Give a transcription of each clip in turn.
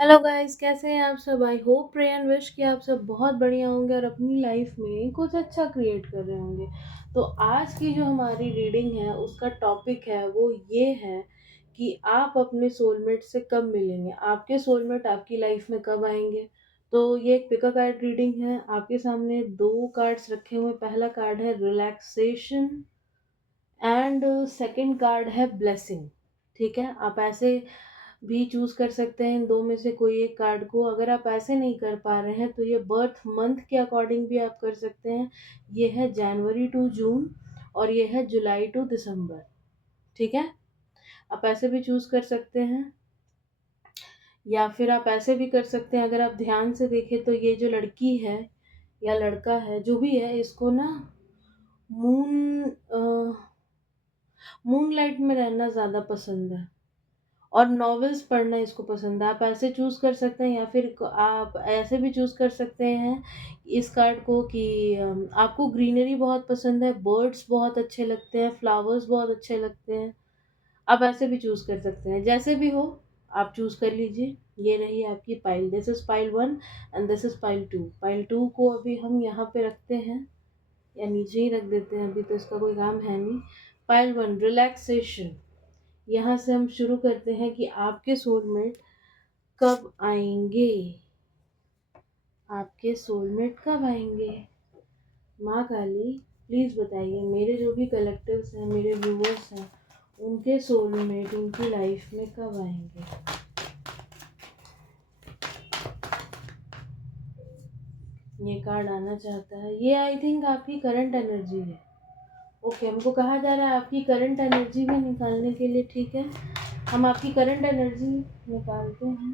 Hello guys, कैसे हैं आप सब। I hope pray and wish कि आप सब बहुत बढ़िया होंगे और अपनी लाइफ में कुछ अच्छा क्रिएट कर रहे होंगे। तो आज की जो हमारी रीडिंग है उसका टॉपिक है वो ये है कि आप अपने सोलमेट से कब मिलेंगे, आपके सोलमेट आपकी लाइफ में कब आएंगे। तो ये एक पिका कार्ड रीडिंग है। आपके सामने दो कार्ड्स रखे हुए हैं। पहला कार्ड है रिलैक्सेशन एंड सेकंड कार्ड है ब्लेसिंग। ठीक है, आप ऐसे भी चूज कर सकते हैं इन दो में से कोई एक कार्ड को। अगर आप ऐसे नहीं कर पा रहे हैं तो ये बर्थ मंथ के अकॉर्डिंग भी आप कर सकते हैं। ये है जनवरी टू जून और ये है जुलाई टू दिसंबर। ठीक है, आप ऐसे भी चूज कर सकते हैं या फिर आप ऐसे भी कर सकते हैं। अगर आप ध्यान से देखें तो ये जो लड़की है या लड़का है जो भी है, इसको ना मून मूनलाइट में रहना ज़्यादा पसंद है और नॉवेल्स पढ़ना इसको पसंद है। आप ऐसे चूज कर सकते हैं या फिर आप ऐसे भी चूज कर सकते हैं इस कार्ड को कि आपको ग्रीनरी बहुत पसंद है, बर्ड्स बहुत अच्छे लगते हैं, फ्लावर्स बहुत अच्छे लगते हैं। आप ऐसे भी चूज कर सकते हैं, जैसे भी हो आप चूज कर लीजिए। ये रही आपकी pile. This is pile 1 and this is pile 2। Pile 2 को अभी हम यहाँ पे रखते हैं या नीचे ही रख देते हैं, अभी तो इसका कोई काम है नहीं। Pile 1 relaxation. यहाँ से हम शुरू करते हैं कि आपके सोलमेट कब आएंगे। आपके सोलमेट कब आएंगे, माँ काली प्लीज बताइए। मेरे जो भी कलेक्टिव्स हैं, मेरे व्यूअर्स हैं, उनके सोलमेट उनकी लाइफ में कब आएंगे। ये कार्ड आना चाहता है। ये आई थिंक आपकी करंट एनर्जी है। ओके, हमको कहा जा रहा है आपकी करंट एनर्जी भी निकालने के लिए। ठीक है, हम आपकी करंट एनर्जी निकालते हैं।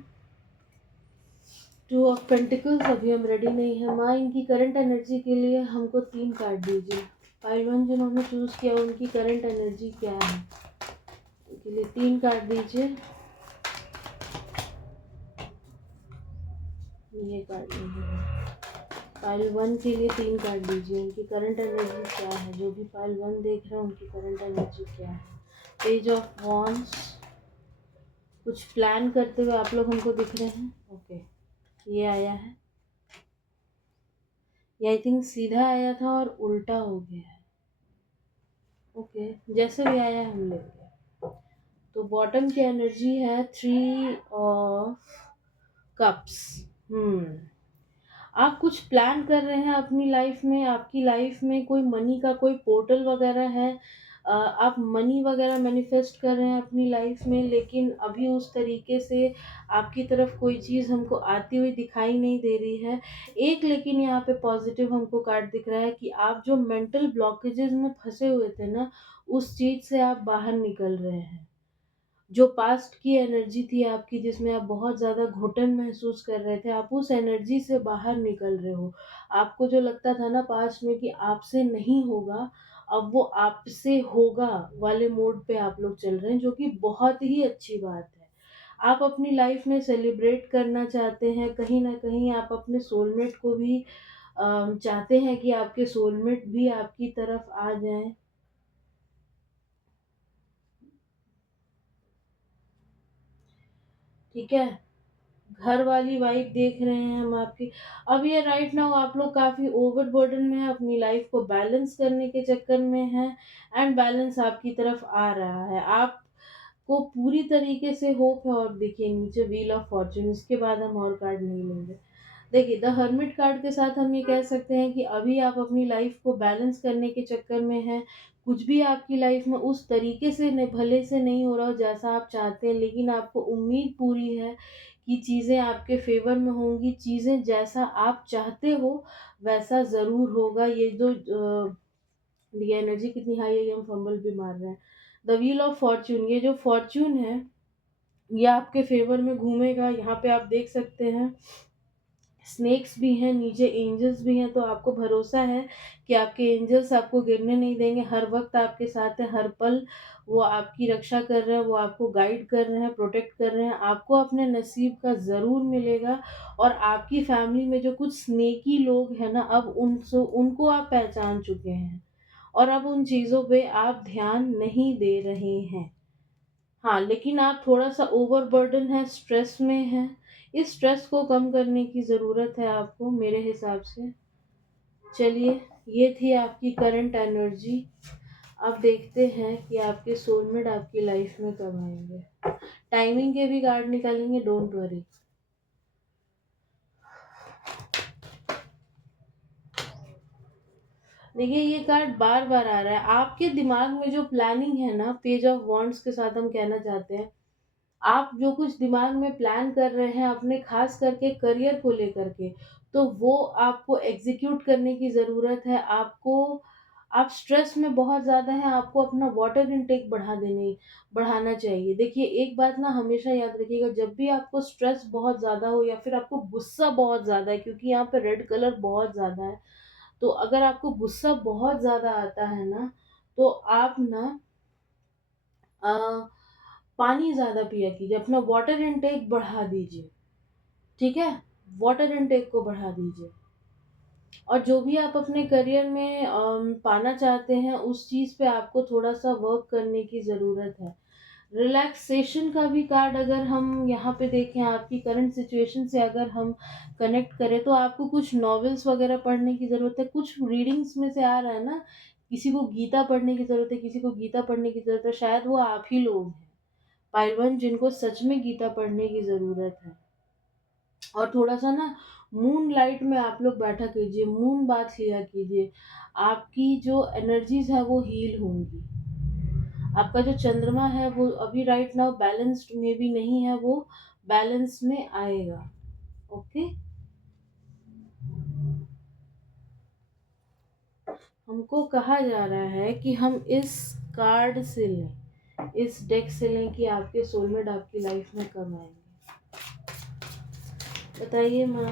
Two of pentacles. अभी हम रेडी नहीं है माँ। इनकी करंट एनर्जी के लिए हमको 3 कार्ड दीजिए। पाइल 1 जिन्होंने चूज किया उनकी करंट एनर्जी क्या है, उनके लिए 3 कार्ड दीजिए। ये कार्ड नहीं है। पाइल 1 के लिए 3 कार्ड दीजिए। उनकी करंट एनर्जी क्या है, जो भी पाइल 1 देख रहे हैं उनकी करंट एनर्जी क्या है। Page of wands. कुछ प्लान करते हुए आप लोग हमको दिख रहे हैं। ओके, ये आया है। ये आई थिंक सीधा आया था और उल्टा हो गया है। ओके, जैसे भी आया हम लेंगे। तो बॉटम की एनर्जी है 3 ऑफ कप्स। हम्म आप कुछ प्लान कर रहे हैं अपनी लाइफ में। आपकी लाइफ में कोई मनी का कोई पोर्टल वगैरह है। आप मनी वगैरह मैनिफेस्ट कर रहे हैं अपनी लाइफ में, लेकिन अभी उस तरीके से आपकी तरफ कोई चीज़ हमको आती हुई दिखाई नहीं दे रही है। एक लेकिन यहाँ पे पॉजिटिव हमको कार्ड दिख रहा है कि आप जो मेंटल ब्लॉकेजेस में फंसे हुए थे ना, उस चीज़ से आप बाहर निकल रहे हैं। जो पास्ट की एनर्जी थी आपकी जिसमें आप बहुत ज़्यादा घुटन महसूस कर रहे थे, आप उस एनर्जी से बाहर निकल रहे हो। आपको जो लगता था ना पास्ट में कि आपसे नहीं होगा, अब वो आपसे होगा वाले मोड पे आप लोग चल रहे हैं, जो कि बहुत ही अच्छी बात है। आप अपनी लाइफ में सेलिब्रेट करना चाहते हैं। कहीं ना कहीं आप अपने सोलमेट को भी चाहते हैं कि आपके सोलमेट भी आपकी तरफ आ जाएं। ठीक है, घर वाली वाइब देख रहे हैं हम आपकी। अब ये राइट नाउ आप लोग काफ़ी ओवरबर्डन में है, अपनी लाइफ को बैलेंस करने के चक्कर में है एंड बैलेंस आपकी तरफ आ रहा है। आपको पूरी तरीके से होप है। और देखिए नीचे व्हील ऑफ फॉर्च्यून। इसके बाद हम और कार्ड नहीं लेंगे। देखिए द हर्मिट कार्ड के साथ हम ये कह सकते हैं कि अभी आप अपनी लाइफ को बैलेंस करने के चक्कर में हैं। कुछ भी आपकी लाइफ में उस तरीके से भले से नहीं हो रहा हो जैसा आप चाहते हैं, लेकिन आपको उम्मीद पूरी है कि चीज़ें आपके फेवर में होंगी। चीज़ें जैसा आप चाहते हो वैसा ज़रूर होगा। ये जो ये एनर्जी कितनी हाई है, ये हम फंबल भी मार रहे हैं। The wheel of Fortune. ये जो फॉर्च्यून है ये आपके फेवर में घूमेगा। यहाँ पे आप देख सकते हैं स्नेक्स भी हैं, नीचे एंजल्स भी हैं। तो आपको भरोसा है कि आपके एंजल्स आपको गिरने नहीं देंगे। हर वक्त आपके साथ है, हर पल वो आपकी रक्षा कर रहे हैं, वो आपको गाइड कर रहे हैं, प्रोटेक्ट कर रहे हैं। आपको अपने नसीब का ज़रूर मिलेगा। और आपकी फैमिली में जो कुछ स्नेकी लोग हैं ना, अब उनको आप पहचान चुके हैं और अब उन चीज़ों पे आप ध्यान नहीं दे रहे हैं। हाँ, लेकिन आप थोड़ा-सा ओवरबर्डन है, स्ट्रेस में हैं। इस स्ट्रेस को कम करने की ज़रूरत है आपको मेरे हिसाब से। चलिए, ये थी आपकी करंट एनर्जी। अब देखते हैं कि आपके सोलमेट आपकी लाइफ में कब आएँगे। टाइमिंग के भी कार्ड निकालेंगे, डोंट वरी। देखिए, ये कार्ड बार-बार आ रहा है। आपके दिमाग में जो प्लानिंग है ना, पेज ऑफ वांड्स के साथ हम कहना चाहते हैं, आप जो कुछ दिमाग में प्लान कर रहे हैं अपने ख़ास करके करियर को लेकर के, तो वो आपको एग्ज़ीक्यूट करने की ज़रूरत है। आप स्ट्रेस में बहुत ज़्यादा हैं, आपको अपना वाटर इनटेक बढ़ाना चाहिए। देखिए, एक बात ना हमेशा याद रखिएगा, जब भी आपको स्ट्रेस बहुत ज़्यादा हो या फिर आपको गुस्सा बहुत ज़्यादा है, क्योंकि यहाँ पे रेड कलर बहुत ज़्यादा है, तो अगर आपको गुस्सा बहुत ज़्यादा आता है ना, तो आप ना अ, पानी ज़्यादा पिया कीजिए, अपना वाटर इनटेक बढ़ा दीजिए, ठीक है? वाटर इनटेक को बढ़ा दीजिए। और जो भी आप अपने करियर में पाना चाहते हैं, उस चीज़ पे आपको थोड़ा-सा वर्क करने की ज़रूरत है। रिलैक्सेशन का भी कार्ड अगर हम यहाँ पे देखें, आपकी करंट सिचुएशन से अगर हम कनेक्ट करें, तो आपको कुछ नॉवेल्स वग़ैरह पढ़ने की ज़रूरत है। कुछ रीडिंग्स में से आ रहा है ना, किसी को गीता पढ़ने की ज़रूरत है, किसी को गीता पढ़ने की ज़रूरत है, शायद वो आप ही लोग हैं। पाइल 1 जिनको सच में गीता पढ़ने की ज़रूरत है। और थोड़ा-सा ना मून लाइट में आप लोग बैठा कीजिए, मून बाथ लिया कीजिए। आपकी जो एनर्जीज़ है वो हील होंगी। आपका जो चंद्रमा है वो अभी राइट नाउ बैलेंस्ड में भी नहीं है, वो बैलेंस में आएगा। ओके? हमको कहा जा रहा है कि हम इस कार्ड से लें, इस डेक से लें कि आपके सोलमेट आपकी लाइफ में कब आएँगे। बताइए माँ,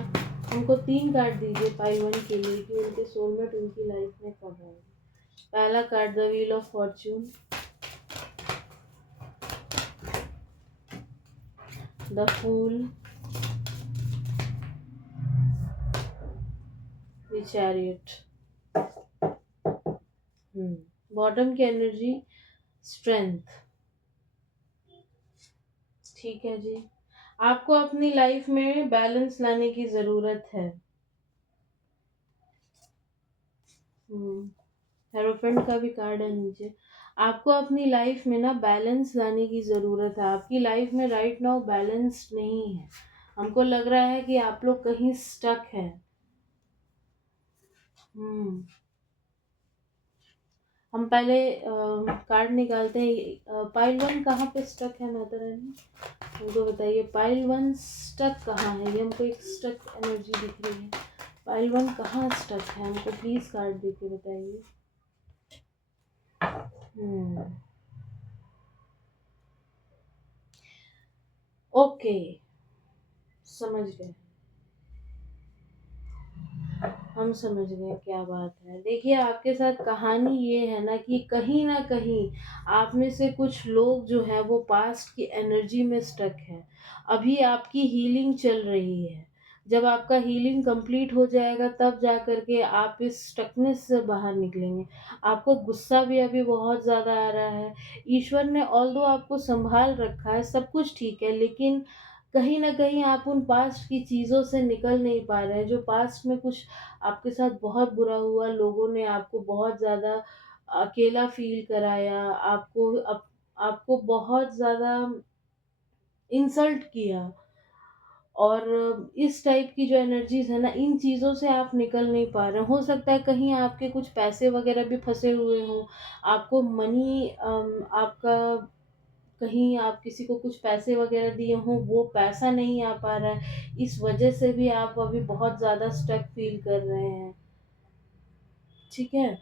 हमको 3 कार्ड दीजिए पाई 1 के लिए कि उनके सोलमेट उनकी लाइफ में कब आएँगे। पहला card the wheel of fortune, the fool, the chariot. Bottom की एनर्जी स्ट्रेंथ। ठीक है जी। आपको अपनी लाइफ में बैलेंस लाने की ज़रूरत है। हेरोफेंट का भी कार्ड है नीचे। आपको अपनी लाइफ में ना बैलेंस लाने की ज़रूरत है। आपकी लाइफ में राइट नाउ बैलेंस नहीं है। हमको लग रहा है कि आप लोग कहीं स्टक हैं। हम्म हम पहले कार्ड निकालते हैं। पाइल 1 कहाँ पे स्टक है माता रानी? हमको बताइए, पाइल 1 स्टक कहाँ है? ये हमको एक स्टक एनर्जी दिख रही है। पाइल 1 कहाँ स्टक है? हमको प्लीज़ कार्ड देके बताइए। हम्म ओके, समझ गए। हम समझ गए क्या बात है। देखिए, आपके साथ कहानी ये है ना कि कहीं न कहीं आप में से कुछ लोग जो हैं वो पास्ट की एनर्जी में स्टक हैं। अभी आपकी हीलिंग चल रही है। जब आपका हीलिंग कंप्लीट हो जाएगा तब जा कर के आप इस स्टकनेस से बाहर निकलेंगे। आपको गुस्सा भी अभी बहुत ज़्यादा आ रहा है। ईश्वर ने ऑल्दो आपको सँभाल रखा है, सब कुछ ठीक है, लेकिन कहीं न कहीं आप उन पास्ट की चीज़ों से निकल नहीं पा रहे हैं। जो पास्ट में कुछ आपके साथ बहुत बुरा हुआ, लोगों ने आपको बहुत ज़्यादा अकेला फ़ील कराया, आपको बहुत ज़्यादा इंसल्ट किया, और इस टाइप की जो एनर्जीज़ है ना, इन चीज़ों से आप निकल नहीं पा रहे हो। सकता है कहीं आपके कुछ पैसे वग़ैरह भी फँसे हुए हों, आपको आपका कहीं आप किसी को कुछ पैसे वग़ैरह दिए हों, वो पैसा नहीं आ पा रहा है, इस वजह से भी आप अभी बहुत ज़्यादा स्टक फ़ील कर रहे हैं। ठीक है?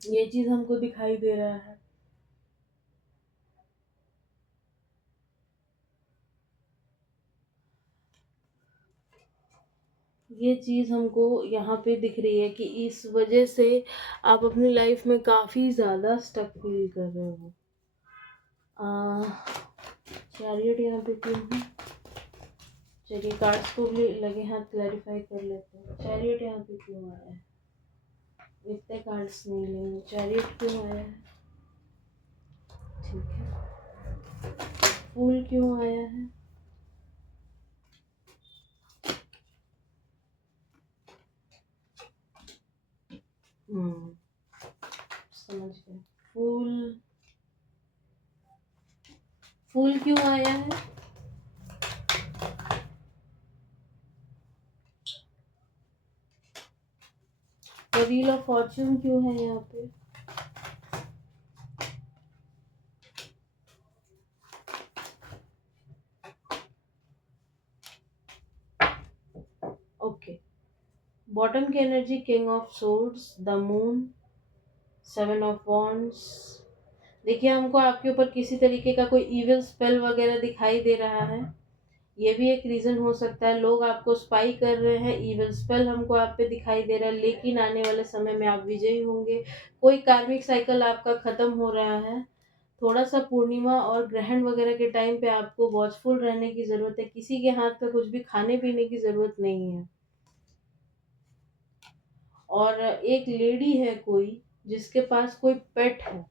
ये चीज़ हमको दिखाई दे रहा है। ये चीज़ हमको यहाँ पे दिख रही है कि इस वजह से आप अपनी लाइफ में काफ़ी ज़्यादा स्टक फ़ील कर रहे हो। चैरियट यहाँ पे क्यों है? चलिए, कार्ड्स को भी लगे हाथ क्लैरिफाई कर लेते हैं। चैरियट यहाँ पे क्यों आया है? इतने कार्ड्स नहीं लेंगे। चैरियट क्यों आया है? ठीक है। फूल क्यों आया है? हुँ, समझ गए। फूल फूल क्यों आया है? द व्हील ऑफ फॉर्च्यून क्यों है यहाँ पे? ओके। बॉटम की energy king of swords, the moon, seven of wands. देखिए, हमको आपके ऊपर किसी तरीके का कोई इविल स्पेल वगैरह दिखाई दे रहा है। ये भी एक रीज़न हो सकता है, लोग आपको स्पाई कर रहे हैं, इविल स्पेल हमको आप पे दिखाई दे रहा है, लेकिन आने वाले समय में आप विजयी होंगे। कोई कार्मिक साइकिल आपका खत्म हो रहा है। थोड़ा-सा पूर्णिमा और ग्रहण वगैरह के टाइम पे आपको वॉचफुल रहने की ज़रूरत है, किसी के हाथ का कुछ भी खाने-पीने की ज़रूरत नहीं है। और एक लेडी है कोई, जिसके पास कोई पेट है।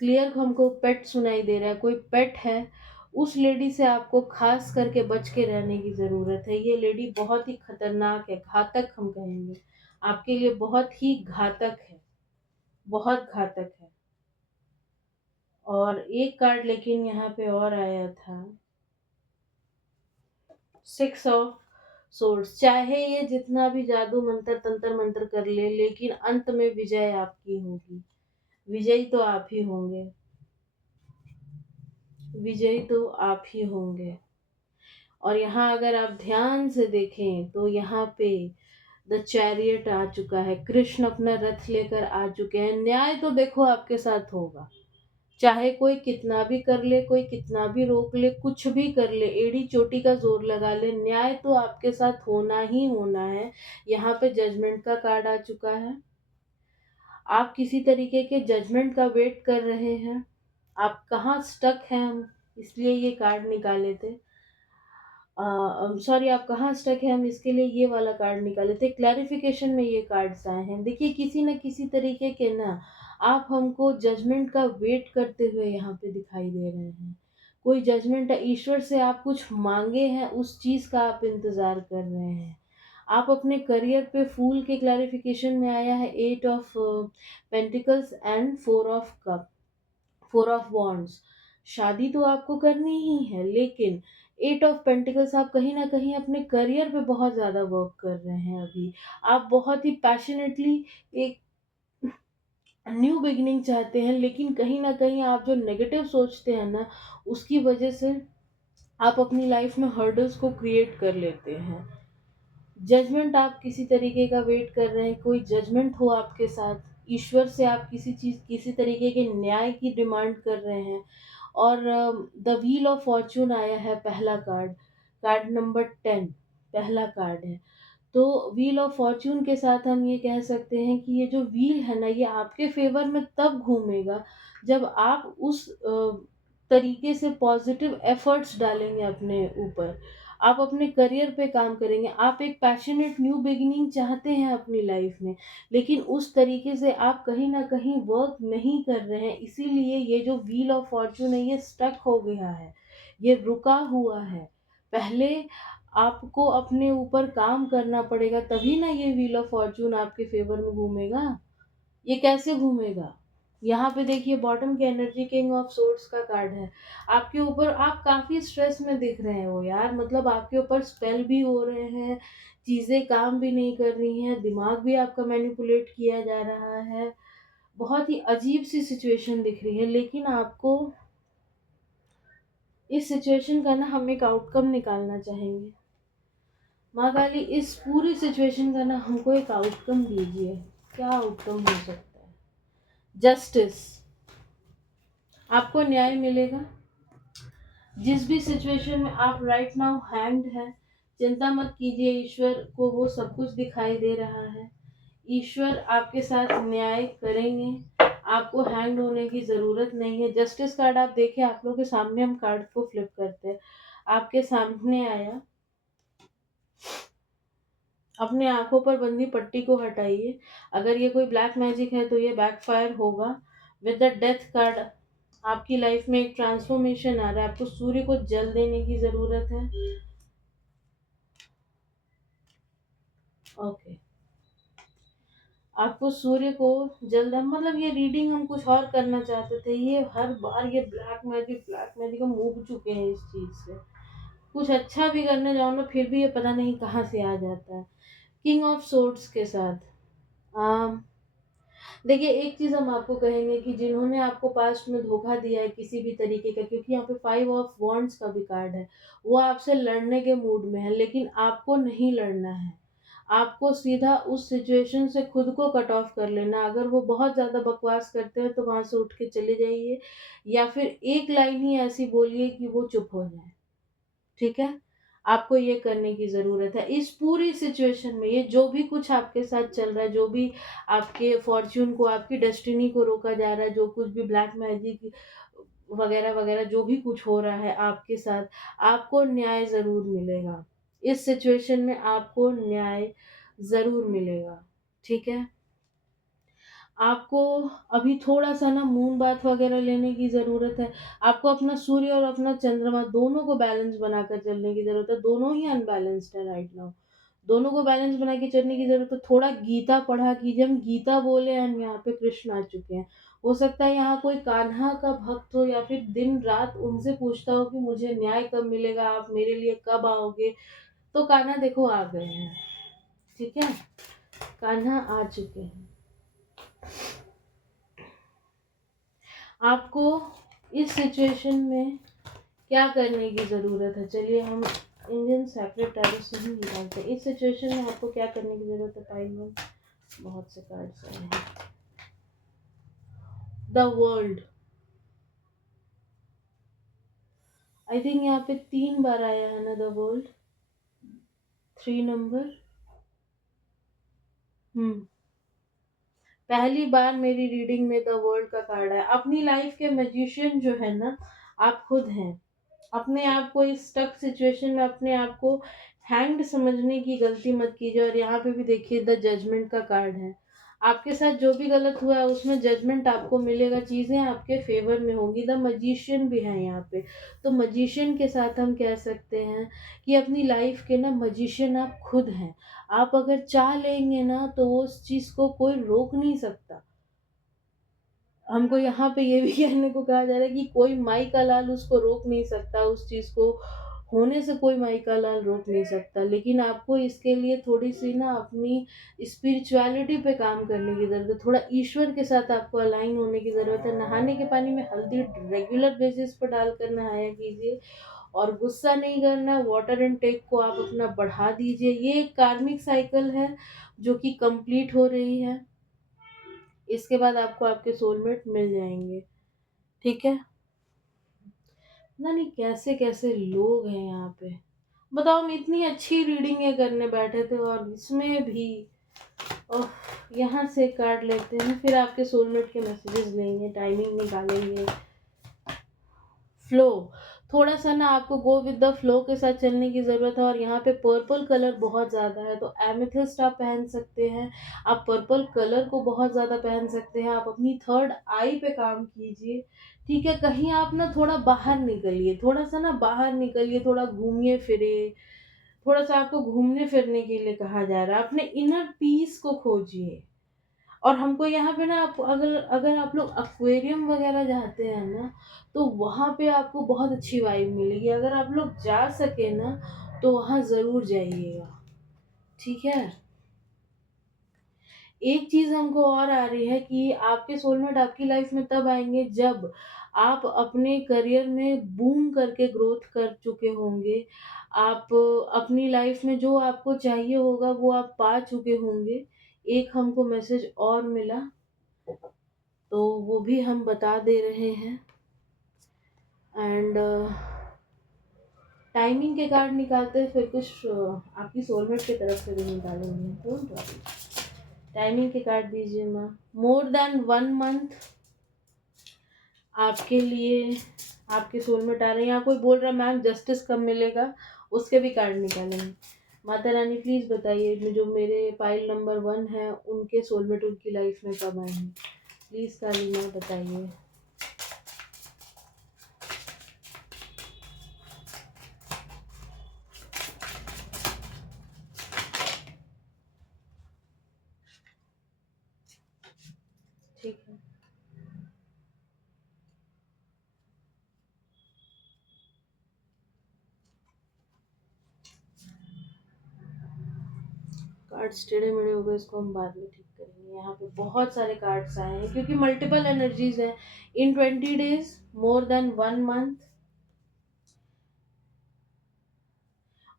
क्लियर हमको पेट सुनाई दे रहा है, कोई पेट है। उस लेडी से आपको खास करके बच के रहने की ज़रूरत है। ये लेडी बहुत ही खतरनाक है, घातक हम कहेंगे। आपके लिए बहुत ही घातक है, बहुत घातक है। और एक कार्ड लेकिन यहाँ पे और आया था, सिक्स ऑफ सोर्ड्स। चाहे ये जितना भी जादू मंत्र तंत्र मंत्र कर ले, लेकिन अंत में विजय आपकी होगी। विजयी तो आप ही होंगे। विजयी तो आप ही होंगे। और यहाँ अगर आप ध्यान से देखें तो यहाँ पे द चैरियट आ चुका है। कृष्ण अपना रथ लेकर आ चुके हैं। न्याय तो देखो आपके साथ होगा। चाहे कोई कितना भी कर ले, कोई कितना भी रोक ले, कुछ भी कर ले, एड़ी चोटी का जोर लगा ले, न्याय तो आपके साथ होना ही होना है। यहाँ पे जजमेंट का कार्ड आ चुका है। आप किसी तरीके के जजमेंट का वेट कर रहे हैं। आप कहाँ स्टक हैं, हम इसलिए ये कार्ड निकाले थे। सॉरी, आप कहाँ स्टक है, हम इसके लिए ये वाला कार्ड निकाले थे। क्लैरिफिकेशन में ये कार्ड्स आए हैं। देखिए, किसी न किसी तरीके के ना आप हमको जजमेंट का वेट करते हुए यहाँ पे दिखाई दे रहे हैं। कोई जजमेंट है, ईश्वर से आप कुछ मांगे हैं, उस चीज़ का आप इंतज़ार कर रहे हैं। आप अपने करियर पे फूल के क्लैरिफिकेशन में आया है eight of pentacles and four of wands. शादी तो आपको करनी ही है, लेकिन एट ऑफ पेंटिकल्स आप कहीं ना कहीं अपने करियर पे बहुत ज़्यादा वर्क कर रहे हैं अभी। आप बहुत ही पैशनेटली एक न्यू बिगिनिंग चाहते हैं, लेकिन कहीं ना कहीं आप जो नेगेटिव सोचते हैं ना, उसकी वजह से आप अपनी लाइफ में हर्डल्स को क्रिएट कर लेते हैं। जजमेंट आप किसी तरीके का वेट कर रहे हैं, कोई जजमेंट हो आपके साथ, ईश्वर से आप किसी चीज़ किसी तरीके के न्याय की डिमांड कर रहे हैं। और द व्हील ऑफ फॉर्च्यून आया है, पहला कार्ड, कार्ड नंबर 10, पहला कार्ड है। तो व्हील ऑफ फॉर्च्यून के साथ हम ये कह सकते हैं कि ये जो व्हील है ना, ये आपके फेवर में तब घूमेगा जब आप उस तरीके से पॉजिटिव एफर्ट्स डालेंगे अपने ऊपर। आप अपने करियर पे काम करेंगे। आप एक पैशनेट न्यू बिगिनिंग चाहते हैं अपनी लाइफ में, लेकिन उस तरीके से आप कहीं न कहीं वर्क नहीं कर रहे हैं। इसीलिए ये जो व्हील ऑफ फॉर्च्यून है, ये स्टक हो गया है, ये रुका हुआ है। पहले आपको अपने ऊपर काम करना पड़ेगा, तभी ना ये व्हील ऑफ फॉर्च्यून आपके फेवर में घूमेगा। ये कैसे घूमेगा? यहाँ पे देखिए, बॉटम की एनर्जी किंग ऑफ सोर्ड्स का कार्ड है। आपके ऊपर आप काफ़ी स्ट्रेस में दिख रहे हो यार, मतलब आपके ऊपर स्पेल भी हो रहे हैं, चीज़ें काम भी नहीं कर रही हैं, दिमाग भी आपका मैनिपुलेट किया जा रहा है। बहुत ही अजीब-सी सिचुएशन दिख रही है, लेकिन आपको इस सिचुएशन का ना हम एक आउटकम निकालना चाहेंगे। माँ काली, इस पूरी सिचुएशन का ना हमको एक आउटकम दीजिए। क्या आउटकम हो सकता है? जस्टिस। आपको न्याय मिलेगा। जिस भी सिचुएशन में आप राइट नाउ हैंग्ड हैं, चिंता मत कीजिए, ईश्वर को वो सब कुछ दिखाई दे रहा है। ईश्वर आपके साथ न्याय करेंगे। आपको हैंग्ड होने की ज़रूरत नहीं है। जस्टिस कार्ड आप देखें, आप लोगों के सामने हम कार्ड को फ्लिप करते हैं। आपके सामने आया, अपने आँखों पर बंधी पट्टी को हटाइए। अगर ये कोई ब्लैक मैजिक है तो ये बैकफायर होगा। विद द डेथ कार्ड आपकी लाइफ में एक ट्रांसफॉर्मेशन आ रहा है। आपको सूर्य को जल देने की ज़रूरत है। ओके। आपको सूर्य को जल्द मतलब ये रीडिंग हम कुछ और करना चाहते थे, ये हर बार ये ब्लैक मैजिक हम ऊब चुके हैं इस चीज़ से। कुछ अच्छा भी करने जाओ ना फिर भी ये पता नहीं कहाँ से आ जाता है। किंग ऑफ सोर्ड्स के साथ अम, देखिए एक चीज़ हम आपको कहेंगे कि जिन्होंने आपको पास्ट में धोखा दिया है किसी भी तरीके का, क्योंकि यहाँ पे 5 ऑफ वांड्स का भी कार्ड है, वो आपसे लड़ने के मूड में है, लेकिन आपको नहीं लड़ना है। आपको सीधा उस सिचुएशन से खुद को कट ऑफ कर लेना। अगर वो बहुत ज़्यादा बकवास करते हैं तो वहाँ से उठ के चले जाइए, या फिर एक लाइन ही ऐसी बोलिए कि वो चुप हो जाए। ठीक है? आपको ये करने की ज़रूरत है। इस पूरी सिचुएशन में ये जो भी कुछ आपके साथ चल रहा है, जो भी आपके फॉर्च्यून को, आपकी डेस्टिनी को रोका जा रहा है, जो कुछ भी ब्लैक मैजिक वगैरह-वगैरह जो भी कुछ हो रहा है आपके साथ, आपको न्याय ज़रूर मिलेगा। इस सिचुएशन में आपको न्याय ज़रूर मिलेगा। ठीक है? आपको अभी थोड़ा-सा ना मून बाथ वग़ैरह लेने की ज़रूरत है। आपको अपना सूर्य और अपना चंद्रमा दोनों को बैलेंस बनाकर चलने की ज़रूरत है। दोनों ही अनबैलेंस्ड है राइट नाउ। दोनों को बैलेंस बना के चलने की ज़रूरत है। थोड़ा गीता पढ़ा कीजिए। हम गीता बोले एंड यहाँ पे कृष्ण आ चुके हैं। हो सकता है यहाँ कोई कान्हा का भक्त हो या फिर दिन-रात उनसे पूछता हो कि मुझे न्याय कब मिलेगा, आप मेरे लिए कब आओगे? तो कान्हा देखो आ गए हैं। ठीक है? कान्हा आ चुके हैं। आपको इस सिचुएशन में क्या करने की ज़रूरत है? चलिए हम इंडियन सेपरेट टैरो से ही निकालते हैं। इस सिचुएशन में आपको क्या करने की ज़रूरत है? पाइल में बहुत से कार्ड्स आए हैं। द वर्ल्ड, आई थिंक यहाँ पे 3 बार आया है ना द वर्ल्ड, 3 नंबर। हम्म पहली बार मेरी रीडिंग में द वर्ल्ड का कार्ड है। अपनी लाइफ के मैजिशियन जो है ना, आप खुद हैं। अपने आप को इस स्टक सिचुएशन में अपने आप को हैंग्ड समझने की गलती मत कीजिए। और यहाँ पे भी देखिए द जजमेंट का कार्ड है। आपके साथ जो भी गलत हुआ है उसमें जजमेंट आपको मिलेगा, चीज़ें आपके फेवर में होंगी। द मजिशियन भी है यहाँ पे। तो मजिशियन के साथ हम कह सकते हैं कि अपनी लाइफ के ना मजिशियन आप खुद हैं। आप अगर चाह लेंगे ना तो वो उस चीज़ को कोई रोक नहीं सकता। हमको यहाँ पे ये भी कहने को कहा जा रहा है कि कोई माई का लाल उसको रोक नहीं सकता, उस चीज़ को होने से कोई माई का लाल रोक नहीं सकता। लेकिन आपको इसके लिए थोड़ी-सी ना अपनी स्पिरिचुअलिटी पे काम करने की ज़रूरत है, थोड़ा ईश्वर के साथ आपको अलाइन होने की ज़रूरत है। नहाने के पानी में हल्दी रेगुलर बेसिस पर डालकर नहाया कीजिए, और गुस्सा नहीं करना, वाटर इनटेक को आप अपना बढ़ा दीजिए। ये एक कार्मिक साइकिल है जो कि कंप्लीट हो रही है। इसके बाद आपको आपके सोलमेट मिल जाएँगे। ठीक है? पता नहीं कैसे-कैसे लोग हैं यहाँ पे। बताओ हम इतनी अच्छी रीडिंगें करने बैठे थे और इसमें भी ओह! यहाँ से कार्ड लेते हैं, फिर आपके सोलमेट के मैसेजेस लेंगे, टाइमिंग निकालेंगे। फ्लो, थोड़ा-सा ना आपको गो विद द फ्लो के साथ चलने की ज़रूरत है। और यहाँ पे पर्पल कलर बहुत ज़्यादा है, तो एमेथिस्ट आप पहन सकते हैं। आप पर्पल कलर को बहुत ज़्यादा पहन सकते हैं। आप अपनी थर्ड आई पे काम कीजिए, ठीक है? कहीं आप ना थोड़ा बाहर निकलिए, थोड़ा-सा ना बाहर निकलिए, थोड़ा घूमिए-फिरिए। थोड़ा-सा आपको घूमने-फिरने के लिए कहा जा रहा है। अपने इनर पीस को खोजिए। और हमको यहाँ पे ना आप अगर अगर आप लोग एक्वेरियम वगैरह जाते हैं ना, तो वहाँ पे आपको बहुत अच्छी वाइब मिलेगी। अगर आप लोग जा सके ना, तो वहाँ ज़रूर जाइएगा, ठीक है? एक चीज़ हमको और आ रही है कि आपके सोलमेट आपकी लाइफ में तब आएँगे जब आप अपने करियर में बूम करके ग्रोथ कर चुके होंगे। आप अपनी लाइफ में जो आपको चाहिए होगा वो आप पा चुके होंगे। एक हमको मैसेज और मिला, तो वो भी हम बता दे रहे हैं। एंड टाइमिंग के कार्ड निकालते हैं, फिर कुछ आपकी सोलमेट की तरफ से भी निकालेंगे, डोंट वरी। टाइमिंग के कार्ड दीजिए माँ। मोर देन 1 मंथ आपके लिए आपके सोलमेट आ रहे हैं। यहाँ कोई बोल रहा है मैम जस्टिस कब मिलेगा, उसके भी कार्ड निकालेंगे। माता रानी प्लीज़ बताइए जो मेरे पाइल नंबर 1 है उनके सोलमेट उनकी लाइफ में कब आए हैं। प्लीज़ काली माँ बताइए। ठीक है। कार्ड्स टेढ़े मेढ़े हो गए, इसको हम बाद में ठीक करेंगे। यहाँ पे बहुत सारे कार्ड्स आए हैं क्योंकि मल्टीपल एनर्जीज हैं। इन 20 days, more than 1 month,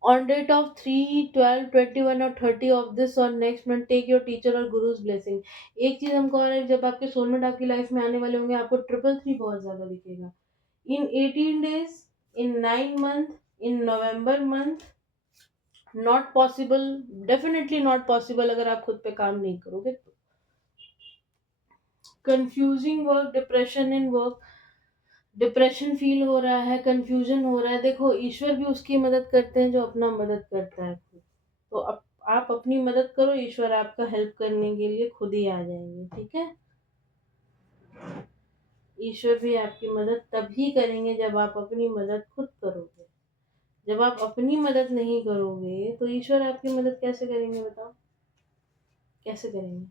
on date of 3/12/21 or 30 of this or next month, take your teacher or guru's blessing। एक चीज हमको और है, जब आपके सोलमेट आपकी लाइफ में आने वाले होंगे, आपको 333 बहुत ज्यादा दिखेगा। इन 18 days, in 9 month, in November month, not possible, definitely not possible अगर आप खुद पे काम नहीं करोगे तो। Confusing work, depression in work, depression feel हो रहा है, कंफ्यूजन हो रहा है। देखो, ईश्वर भी उसकी मदद करते हैं जो अपना मदद करता है खुद। तो आप अपनी मदद करो, ईश्वर आपका हेल्प करने के लिए खुद ही आ जाएंगे। ठीक है। ईश्वर भी आपकी मदद तभी करेंगे जब आप अपनी मदद खुद करोगे। जब आप अपनी मदद नहीं करोगे तो ईश्वर आपकी मदद कैसे करेंगे, बताओ कैसे करेंगे।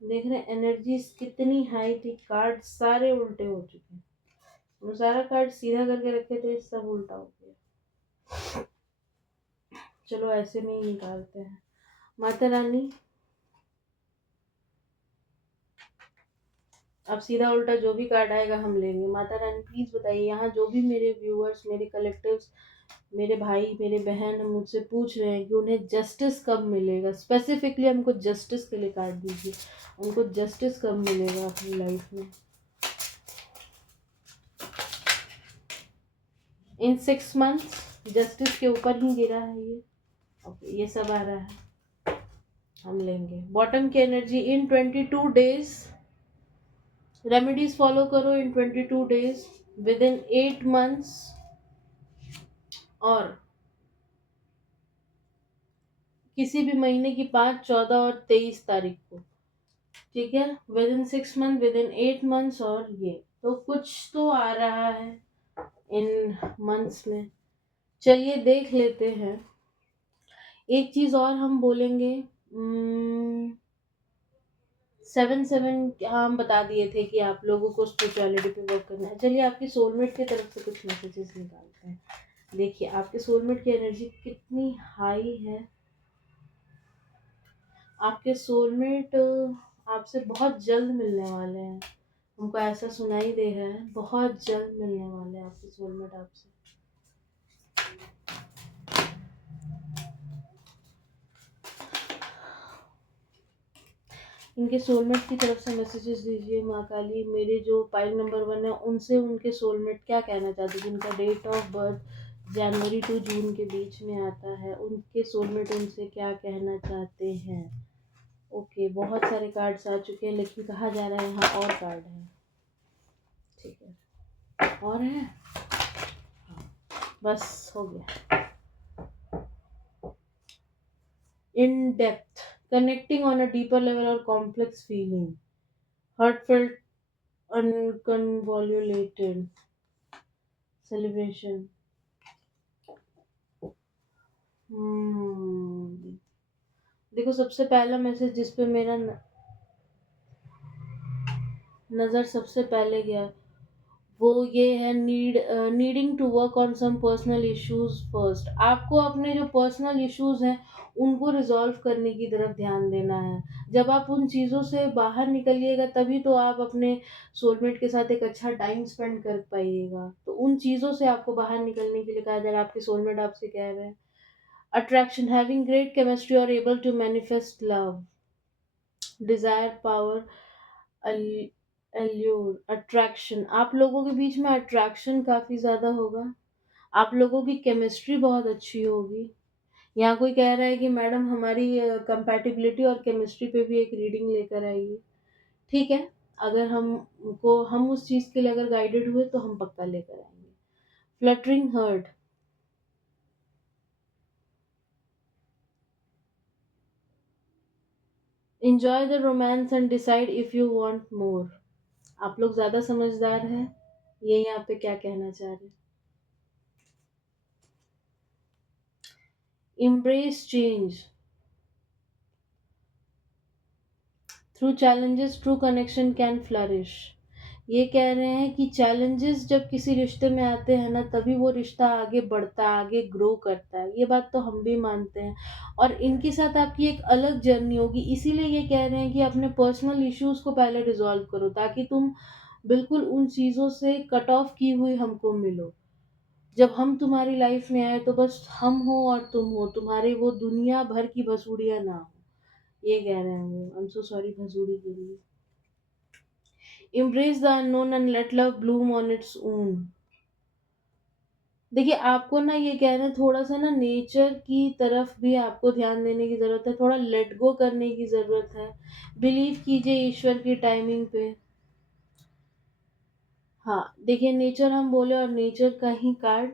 देख रहे एनर्जीज कितनी हाई थी, कार्ड सारे उल्टे हो चुके हैं। वो सारा कार्ड सीधा करके रखे थे, सब उल्टा हो गया। चलो ऐसे में ही निकालते हैं। माता रानी, अब सीधा उल्टा जो भी कार्ड आएगा हम लेंगे। माता रानी प्लीज बताइए, यहाँ जो भी मेरे व्यूअर्स, मेरे कलेक्टिव्स, मेरे भाई मेरे बहन मुझसे पूछ रहे हैं कि उन्हें जस्टिस कब मिलेगा, स्पेसिफिकली हमको जस्टिस के लिए कार्ड दीजिए। उनको जस्टिस कब मिलेगा अपनी लाइफ में। इन 6 months, जस्टिस के ऊपर ही गिरा है ये। ओके, ये सब आ रहा है, हम लेंगे। बॉटम की एनर्जी, इन 22 days, रेमेडीज फॉलो करो इन 22 days, विद इन 8 months, और किसी भी महीने की 5, 14 और 23 तारीख को। ठीक है। With in 6 months, with in 8 months, और ये तो कुछ तो आ रहा है इन मंथ्स में। चलिए देख लेते हैं। एक चीज और हम बोलेंगे। 7/7 हम बता दिए थे कि आप लोगों को स्पिरिचुअलिटी पे वर्क करना है। चलिए आपकी सोलमेट की तरफ से कुछ मैसेजेस निकालते हैं। देखिए आपके सोलमेट की एनर्जी कितनी हाई है। आपके सोलमेट आपसे बहुत जल्द मिलने वाले हैं। हमको ऐसा सुनाई दे रहा है, बहुत जल्द मिलने वाले हैं आपके सोलमेट आपसे। इनके सोलमेट की तरफ से मैसेजेस दीजिए माँ काली। मेरे जो पाइल नंबर 1 है, उनसे उनके सोलमेट क्या कहना चाहते हैं। जिनका डेट ऑफ बर्थ जनवरी टू जून के बीच में आता है, उनके सोलमेट उनसे क्या कहना चाहते हैं। ओके, बहुत सारे कार्ड्स आ चुके हैं, लेकिन कहा जा रहा है यहाँ और कार्ड है। ठीक है, और है। हाँ, बस हो गया। In depth, connecting on a deeper level or complex feeling, heartfelt, unconvoluted celebration। hmm. देखो, सबसे पहला मैसेज जिस पे मेरा नज़र सबसे पहले गया वो ये है, needing to work on some personal issues first. आपको अपने जो पर्सनल इश्यूज हैं उनको रिजॉल्व करने की तरफ ध्यान देना है। जब आप उन चीज़ों से बाहर निकलिएगा तभी तो आप अपने सोलमेट के साथ एक अच्छा टाइम स्पेंड कर पाइएगा। तो उन चीज़ों से आपको बाहर निकलने के लिए कहा जा रहा है। आपके सोलमेट आपसे कह रहे हैं अट्रैक्शन, हैविंग ग्रेट केमिस्ट्री और able to manifest love, desire, power, allure, attraction. आप लोगों के बीच में अट्रैक्शन काफ़ी ज़्यादा होगा। आप लोगों की केमिस्ट्री बहुत अच्छी होगी। यहाँ कोई कह रहा है कि मैडम हमारी कंपैटिबिलिटी और केमिस्ट्री पे भी एक रीडिंग लेकर आइए। ठीक है, अगर हम उस चीज़ के लिए अगर गाइडेड हुए तो हम पक्का लेकर आएंगे। Fluttering heart, enjoy the romance and decide if you want more। आप लोग ज़्यादा समझदार हैं, ये यहाँ पे क्या कहना चाह रहे हैं। embrace change, through challenges true connection can flourish. ये कह रहे हैं कि चैलेंजेस जब किसी रिश्ते में आते हैं ना, तभी वो रिश्ता आगे बढ़ता है, आगे ग्रो करता है। ये बात तो हम भी मानते हैं, और इनके साथ आपकी एक अलग जर्नी होगी। इसीलिए ये कह रहे हैं कि अपने पर्सनल इश्यूज को पहले रिजॉल्व करो, ताकि तुम बिल्कुल उन चीज़ों से कट ऑफ की हुई हमको मिलो। जब हम तुम्हारी लाइफ में आए तो बस हम हो और तुम हो, तुम्हारी वो दुनिया भर की भसूड़ियाँ ना हो। ये कह रहे हैं वो। आई एम सो सॉरी भसूड़ी के लिए। Embrace the unknown and let love bloom on its own। देखिए, आपको ना ये कहना है, थोड़ा-सा ना नेचर की तरफ भी आपको ध्यान देने की ज़रूरत है, थोड़ा लेट गो करने की ज़रूरत है। बिलीव कीजिए ईश्वर की टाइमिंग पे। हाँ, देखिए नेचर हम बोले और नेचर का ही कार्ड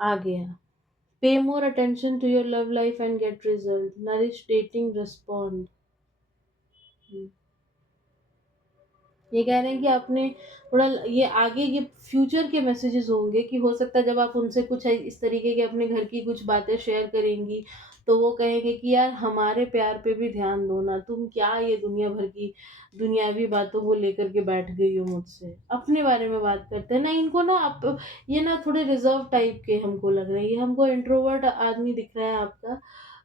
आ गया। Pay more attention to your love life and get result, nourish dating respond. हुँ। ये कह रहे हैं कि आपने थोड़ा ये आगे ये फ्यूचर के मैसेजेस होंगे कि हो सकता है जब आप उनसे कुछ इस तरीके के अपने घर की कुछ बातें शेयर करेंगी, तो वो कहेंगे कि यार हमारे प्यार पे भी ध्यान दो ना, तुम क्या ये दुनिया भर की दुनियावी बातों को लेकर के बैठ गई हो मुझसे। अपने बारे में बात करते हैं ना, इनको ना आप ये ना थोड़े रिजर्व टाइप के हमको लग रहे हैं, ये हमको इंट्रोवर्ट आदमी दिख रहा है आपका,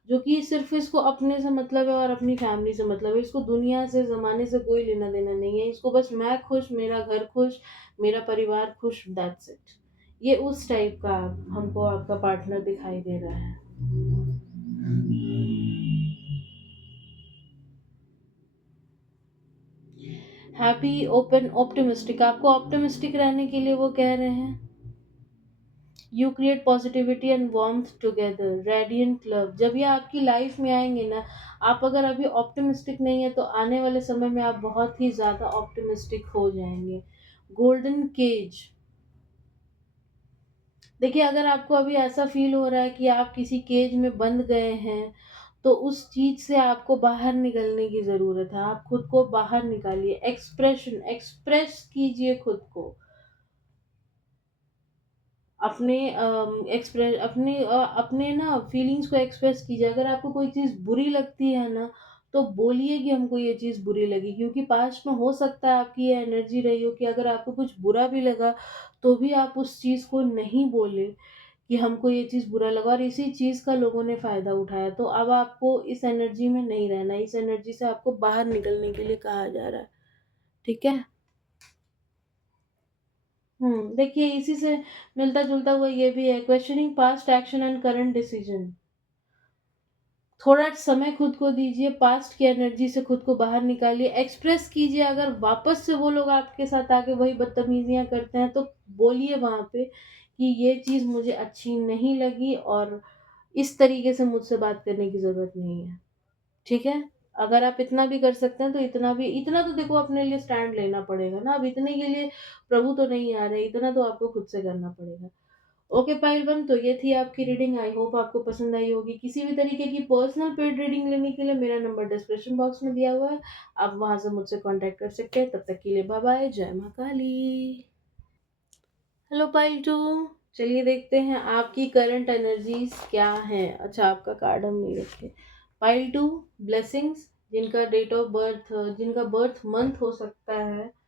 जो कि सिर्फ़ इसको अपने से मतलब है और अपनी फैमिली से मतलब है। इसको दुनिया से, ज़माने से कोई लेना-देना नहीं है। इसको बस मैं खुश, मेरा घर खुश, मेरा परिवार खुश, दैट्स इट। ये उस टाइप का हमको आपका पार्टनर दिखाई दे रहा है। हैप्पी, ओपन, ऑप्टिमिस्टिक, आपको ऑप्टिमिस्टिक रहने के लिए वो कह रहे हैं। You create positivity and warmth together, radiant love. जब ये आपकी लाइफ में आएंगे ना, आप अगर अभी ऑप्टिमिस्टिक नहीं है तो आने वाले समय में आप बहुत ही ज़्यादा ऑप्टिमिस्टिक हो जाएंगे। Golden cage. देखिए, अगर आपको अभी ऐसा फील हो रहा है कि आप किसी केज में बंद गए हैं, तो उस चीज़ से आपको बाहर निकलने की ज़रूरत है। आप खुद को बाहर निकालिए। एक्सप्रेशन, एक्सप्रेस कीजिए खुद को। अपने अपने ना फीलिंग्स को एक्सप्रेस कीजिए। अगर आपको कोई चीज़ बुरी लगती है ना, तो बोलिए कि हमको ये चीज़ बुरी लगी, क्योंकि पास्ट में हो सकता है आपकी ये एनर्जी रही हो कि अगर आपको कुछ बुरा भी लगा, तो भी आप उस चीज़ को नहीं बोले कि हमको ये चीज़ बुरा लगा, और इसी चीज़ का लोगों ने फ़ायदा उठाया। तो अब आपको इस एनर्जी में नहीं रहना है, इस एनर्जी से आपको बाहर निकलने के लिए कहा जा रहा है। ठीक है? देखिए इसी से मिलता-जुलता हुआ ये भी है, questioning past action and current decision. थोड़ा समय खुद को दीजिए, पास्ट की एनर्जी से खुद को बाहर निकालिए, एक्सप्रेस कीजिए। अगर वापस से वो लोग आपके साथ आके वही बदतमीज़ियाँ करते हैं, तो बोलिए वहाँ पे कि ये चीज़ मुझे अच्छी नहीं लगी, और इस तरीके से मुझसे बात करने की ज़रूरत नहीं है। ठीक है? अगर आप इतना भी कर सकते हैं तो इतना तो देखो अपने लिए स्टैंड लेना पड़ेगा ना, अब इतने के लिए प्रभु तो नहीं आ रहे, इतना तो आपको खुद से करना पड़ेगा। ओके पाइल 1, तो ये थी आपकी रीडिंग। आई होप आपको पसंद आई होगी। किसी भी तरीके की पर्सनल पेड रीडिंग लेने के लिए मेरा नंबर डिस्क्रिप्शन बॉक्स में दिया हुआ है। आप वहाँ से मुझसे कॉन्टैक्ट कर सकते हैं। तब तक के लिए बाय-बाय। जय माँ काली। हेलो पाइल 2, चलिए देखते हैं आपकी करंट एनर्जीज़ क्या हैं। अच्छा, आपका कार्ड हम नहीं रखे। पाइल 2, ब्लेसिंग्स, जिनका डेट ऑफ बर्थ, जिनका बर्थ मंथ हो सकता है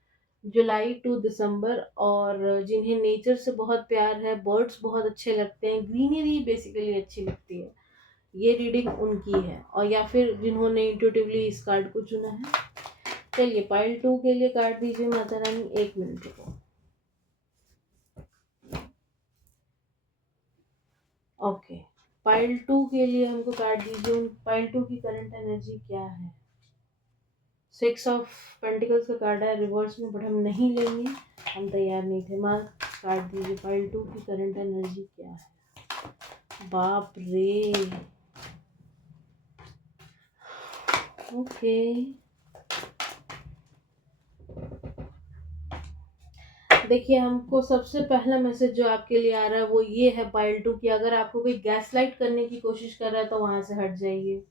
जुलाई टू दिसंबर, और जिन्हें नेचर से बहुत प्यार है, बर्ड्स बहुत अच्छे लगते हैं, ग्रीनरी बेसिकली अच्छी लगती है, ये रीडिंग उनकी है। और या फिर जिन्होंने इंट्यूटिवली इस कार्ड को चुना है। चलिए पाइल 2 के लिए कार्ड दीजिए माता रानी, 1 मिनट को। ओके, पाइल 2 के लिए हमको कार्ड दीजिए, पाइल 2 की करंट एनर्जी क्या है। 6 ऑफ पेंटिकल्स का कार्ड है रिवर्स में, बट हम नहीं लेंगे, हम तैयार नहीं थे। माँ, कार्ड दीजिए, पाइल 2 की करंट एनर्जी क्या है। बाप रे। ओके, देखिए हमको सबसे पहला मैसेज जो आपके लिए आ रहा है वो ये है पाइल 2 की, अगर आपको कोई गैसलाइट करने की कोशिश कर रहा है तो वहाँ से हट जाइए।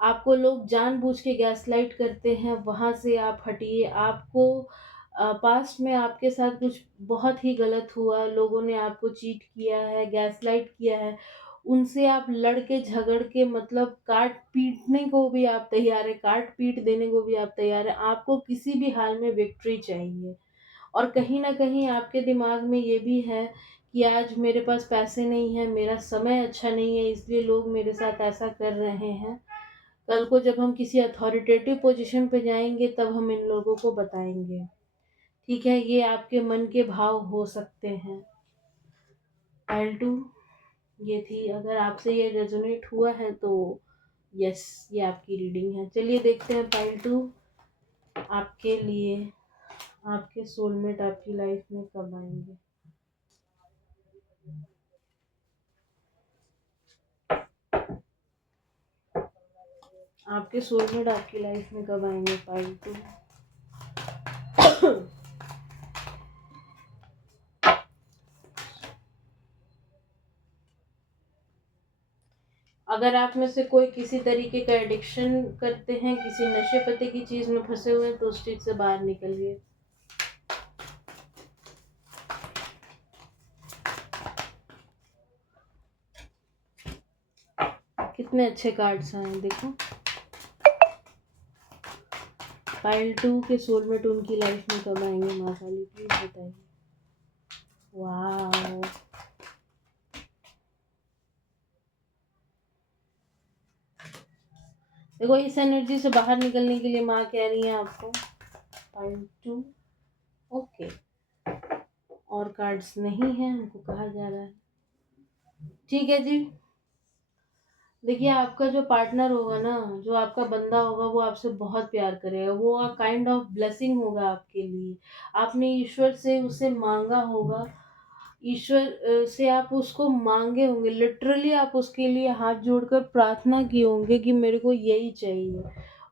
आपको लोग जानबूझ के गैसलाइट करते हैं, वहाँ से आप हटिए। आपको पास्ट में आपके साथ कुछ बहुत ही गलत हुआ, लोगों ने आपको चीट किया है, गैसलाइट किया है, उनसे आप लड़ के झगड़ के मतलब काट पीटने को भी आप तैयार हैं, काट पीट देने को भी आप तैयार हैं। आपको किसी भी हाल में विक्ट्री चाहिए। और कहीं न कहीं आपके दिमाग में ये भी है कि आज मेरे पास पैसे नहीं हैं, मेरा समय अच्छा नहीं है, इसलिए लोग मेरे साथ ऐसा कर रहे हैं। कल को जब हम किसी अथॉरिटेटिव पोज़ीशन पे जाएँगे तब हम इन लोगों को बताएँगे। ठीक है? ये आपके मन के भाव हो सकते हैं। पाइल 2 ये थी। अगर आपसे ये रेज़ोनेट हुआ है तो यस, ये आपकी रीडिंग है। चलिए देखते हैं पाइल 2 आपके लिए, आपके सोलमेट आपकी लाइफ़ में कब आएँगे? आपके सोलमेट आपकी लाइफ़ में कब आएँगे पाइल 2? अगर आप में से कोई किसी तरीके का एडिक्शन करते हैं, किसी नशे-पत्ते की चीज़ में फँसे हुए हैं, तो उस चीज़ से बाहर निकलिए। कितने अच्छे कार्ड्स आए हैं, देखो। पाइल 2 के सोलमेट उनकी लाइफ में कब आएँगे माँ काली, प्लीज़ बताइए। वॉव! देखो इस एनर्जी से बाहर निकलने के लिए माँ कह रही हैं आपको। Pile 2 okay. और कार्ड्स नहीं हैं, हमको कहा जा रहा है। ठीक है जी। देखिए आपका जो पार्टनर होगा ना, जो आपका बंदा होगा वो आपसे बहुत प्यार करेगा। वो काइंड ऑफ ब्लेसिंग होगा आपके लिए। आपने ईश्वर से उसे माँगा होगा। ईश्वर से आप उसको माँगे होंगे। लिटरली आप उसके लिए हाथ जोड़कर प्रार्थना किए होंगे कि मेरे को यही चाहिए।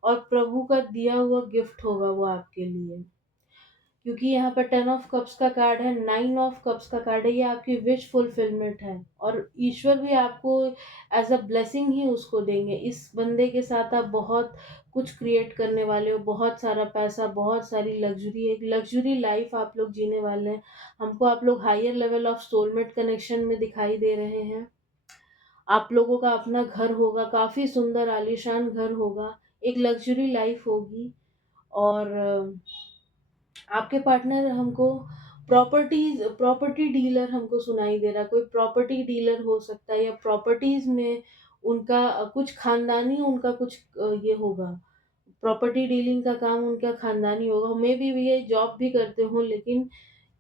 और प्रभु का दिया हुआ गिफ्ट होगा वो आपके लिए। क्योंकि यहाँ पर 10 ऑफ कप्स का कार्ड है, 9 ऑफ कप्स का कार्ड है, ये आपकी विश फुलफिलमेंट है। और ईश्वर भी आपको एज़ अ ब्लेसिंग ही उसको देंगे। इस बंदे के साथ आप बहुत कुछ क्रिएट करने वाले हो, बहुत सारा पैसा, बहुत सारी लग्ज़री, एक लग्ज़री लाइफ़ आप लोग जीने वाले हैं। हमको आप लोग higher level of soulmate connection में दिखाई दे रहे हैं। आप लोगों का अपना घर होगा, काफ़ी सुंदर आलीशान घर होगा, एक लग्ज़री लाइफ़ होगी। और आपके पार्टनर हमको प्रॉपर्टी डीलर हमको सुनाई दे रहा है। कोई प्रॉपर्टी डीलर हो सकता है या प्रॉपर्टीज़ में उनका कुछ खानदानी उनका कुछ ये होगा। प्रॉपर्टी डीलिंग का काम उनका खानदानी होगा। मेबी ये जॉब भी करते हों लेकिन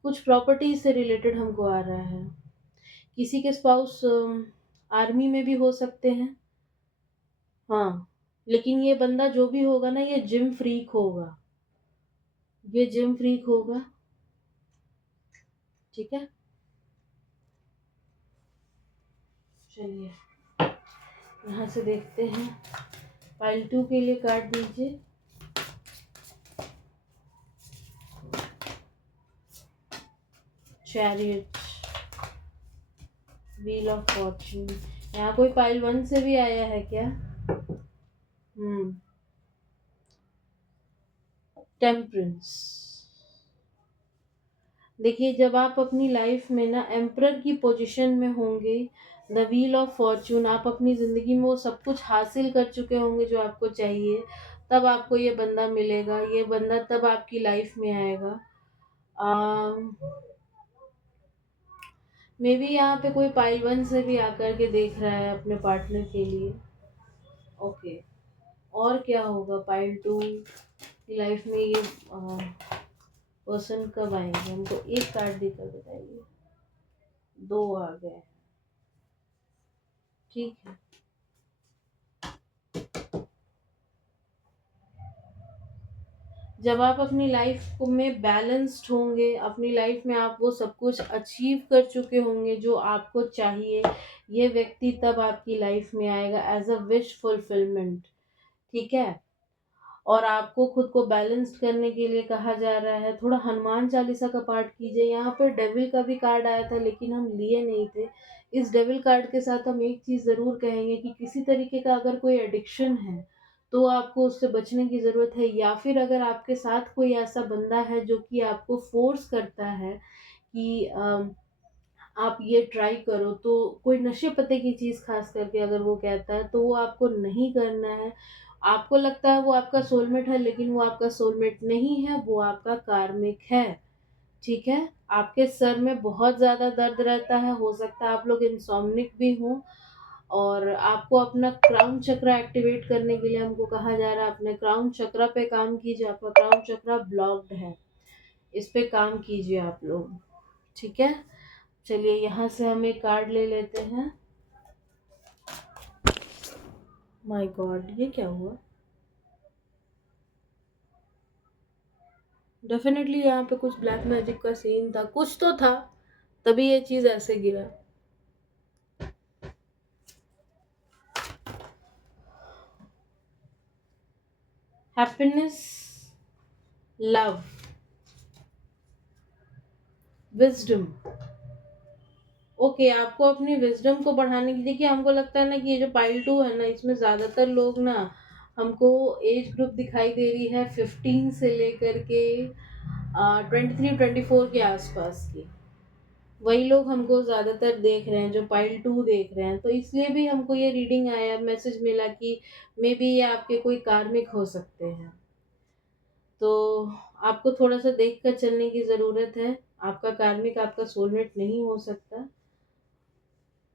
कुछ प्रॉपर्टीज़ से रिलेटेड हमको आ रहा है। किसी के स्पाउस आर्मी में भी हो सकते हैं। हाँ, लेकिन ये बंदा जो भी होगा ना ये जिम फ्रीक होगा। ये जिम फ्रीक होगा, ठीक है? चलिए, यहाँ से देखते हैं। पाइल 2 के लिए कार्ड दीजिए। Chariot, wheel of Fortune. यहाँ कोई पाइल 1 से भी आया है क्या? हुँ, टेम्परेंस। देखिए जब आप अपनी लाइफ में ना एम्परर की पोजीशन में होंगे, द व्हील ऑफ फॉर्च्यून, आप अपनी ज़िंदगी में वो सब कुछ हासिल कर चुके होंगे जो आपको चाहिए, तब आपको ये बंदा मिलेगा। ये बंदा तब आपकी लाइफ में आएगा। अम, मेबी यहाँ पे कोई पाइल 1 से भी आकर के देख रहा है अपने पार्टनर के लिए। ओके, और क्या होगा पाइल 2 की लाइफ में ये पर्सन कब आएँगे? हमको एक कार्ड देकर बताइए। 2 आ गए, ठीक है। जब आप अपनी लाइफ को में बैलेंस्ड होंगे, अपनी लाइफ में आप वो सब कुछ अचीव कर चुके होंगे जो आपको चाहिए, ये व्यक्ति तब आपकी लाइफ में आएगा एज़ अ विश फुलफिलमेंट, ठीक है? और आपको खुद को बैलेंस्ड करने के लिए कहा जा रहा है, थोड़ा हनुमान चालीसा का पाठ कीजिए। यहाँ पर डेविल का भी कार्ड आया था लेकिन हम लिए नहीं थे। इस डेविल कार्ड के साथ हम एक चीज़ ज़रूर कहेंगे कि किसी तरीके का अगर कोई एडिक्शन है, तो आपको उससे बचने की ज़रूरत है। या फिर अगर आपके साथ कोई ऐसा बंदा है जो कि आपको फ़ोर्स करता है कि आप ये ट्राई करो। तो कोई नशे पत्ते की चीज़ ख़ास करके अगर वो कहता है तो वो आपको नहीं करना है। आपको लगता है वो आपका सोलमेट है, लेकिन वो आपका सोलमेट नहीं है, वो आपका कार्मिक है। ठीक है? आपके सर में बहुत ज़्यादा दर्द रहता है, हो सकता है आप लोग इंसोम्निक भी हों, और आपको अपना क्राउन चक्रा एक्टिवेट करने के लिए हमको कहा जा रहा है अपने क्राउन चक्रा पे काम कीजिए। आपका क्राउन चक्रा ब्लॉक्ड है, इस पे काम कीजिए आप लोग। ठीक है? चलिए यहाँ से हम एक कार्ड ले लेते हैं। माय गॉड, ये क्या हुआ? डेफिनेटली यहाँ पे कुछ ब्लैक मैजिक का सीन था, कुछ तो था, तभी ये चीज़ ऐसे गिरा। Happiness, love, wisdom. ओके, आपको अपनी विजडम को बढ़ाने की, देखिए हमको लगता है ना कि ये जो पाइल टू है ना, इसमें ज़्यादातर लोग ना, हमको एज ग्रुप दिखाई दे रही है 15 से लेकर के 23-24 के आसपास की। वही लोग हमको ज़्यादातर देख रहे हैं जो पाइल टू देख रहे हैं, तो इसलिए भी हमको ये रीडिंग आया, मैसेज मिला कि मे बी ये आपके कोई कार्मिक हो सकते हैं। तो आपको थोड़ा सा देख कर चलने की ज़रूरत है। आपका कार्मिक आपका सोलमेट नहीं हो सकता।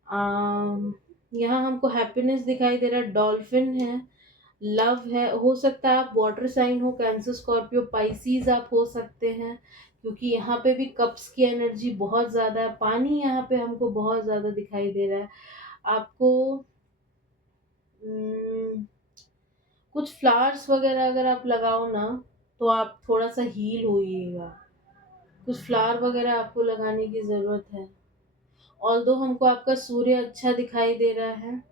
अम, यहाँ हमको हैप्पीनेस दिखाई दे रहा है, डॉल्फिन है, लव है। हो सकता है आप वाटर साइन हो, कैंसर, स्कॉर्पियो, पाइसीज आप हो सकते हैं, क्योंकि यहाँ पे भी कप्स की एनर्जी बहुत ज़्यादा है। पानी यहाँ पे हमको बहुत ज़्यादा दिखाई दे रहा है। आपको उम, कुछ फ्लावर्स वगैरह अगर आप लगाओ ना, तो आप थोड़ा सा हील होइएगा। कुछ फ्लावर वगैरह आपको लगाने की ज़रूरत है। ऑल्दो हमको आपका सूर्य अच्छा दिखाई दे रहा है।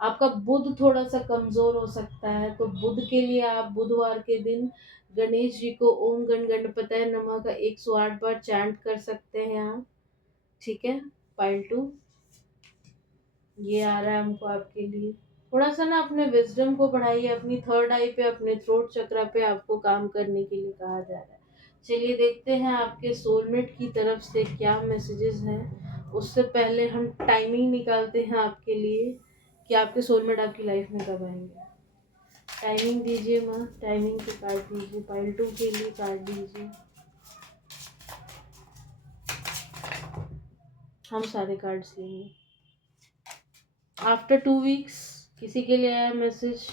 आपका बुध थोड़ा-सा कमज़ोर हो सकता है, तो बुध के लिए आप बुधवार के दिन गणेश जी को ओम गण गणपतये नमः का 108 बार चैंट कर सकते हैं आप। ठीक है? पाइल 2 ये आ रहा है हमको आपके लिए। थोड़ा-सा ना अपने विज़डम को बढ़ाइए, अपनी थर्ड आई पे, अपने थ्रोट चक्रा पे आपको काम करने के लिए कहा जा रहा है। चलिए देखते हैं आपके सोलमेट की तरफ से क्या मैसेजेस हैं। उससे पहले हम टाइमिंग निकालते हैं आपके लिए कि आपके सोलमेट आपकी लाइफ में कब आएँगे। टाइमिंग दीजिए माँ, टाइमिंग के कार्ड दीजिए, पाइल 2 के लिए कार्ड दीजिए। हम सारे कार्ड्स लेंगे। आफ्टर 2 वीक्स, किसी के लिए आया message,